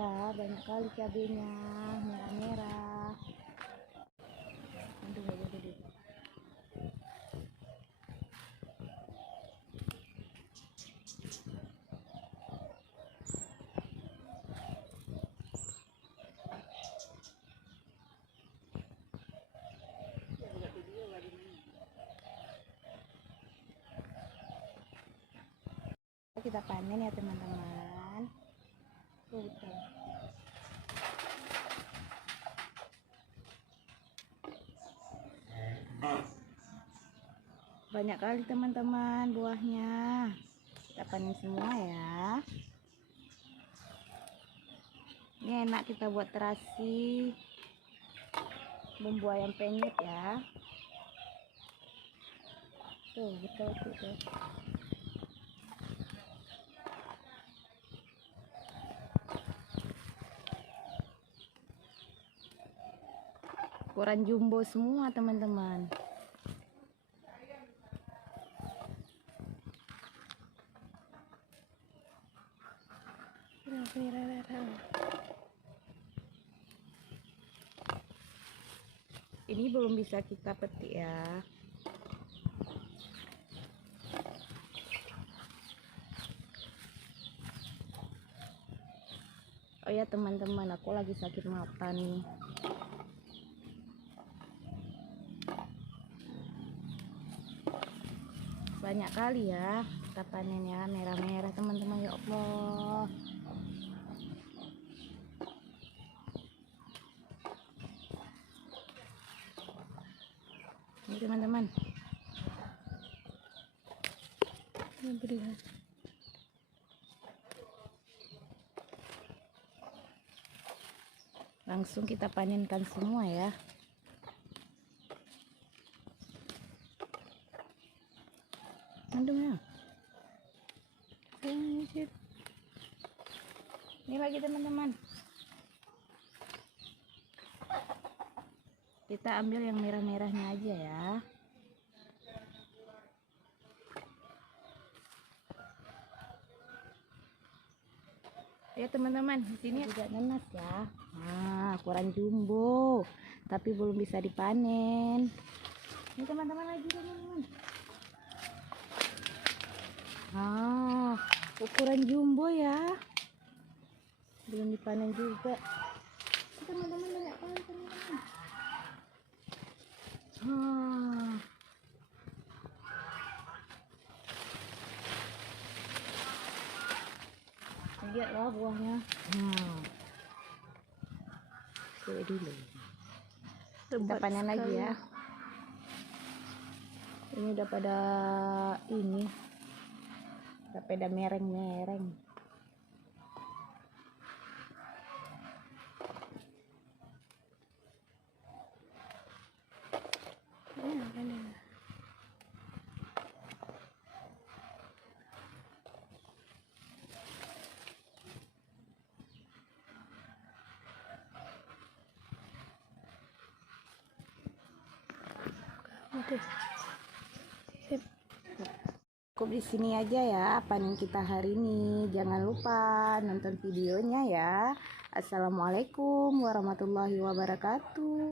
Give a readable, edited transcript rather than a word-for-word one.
ya, banyak kali cabenya, merah-merah. Aduh, gak jadi. Kita panen ya teman-teman. Banyak kali teman-teman buahnya. Kita panen semua ya. Ini enak kita buat terasi, bumbu ayam penyet ya. Tuh, betul tuh. Ukuran jumbo semua teman-teman. Ini belum bisa kita petik ya. Oh ya teman-teman, aku lagi sakit mata nih. Banyak kali ya kita panen ya, merah-merah teman-teman, ya Allah. Ini teman-teman, langsung kita panenkan semua ya. Ini lagi teman-teman, kita ambil yang merah-merahnya aja ya. Ya teman-teman, di sini juga nanas ya. Nah, ukuran jumbo, tapi belum bisa dipanen. Ini teman-teman lagi teman-teman. Ah, ukuran jumbo ya, belum dipanen juga. Teman-teman banyak kali teman-teman. Lihatlah buahnya. Coba dulu. Kita panen lagi ya. Ini udah pada udah pada mereng-mereng. Cukup di sini aja ya panen kita hari ini. Jangan lupa nonton videonya ya. Assalamualaikum warahmatullahi wabarakatuh.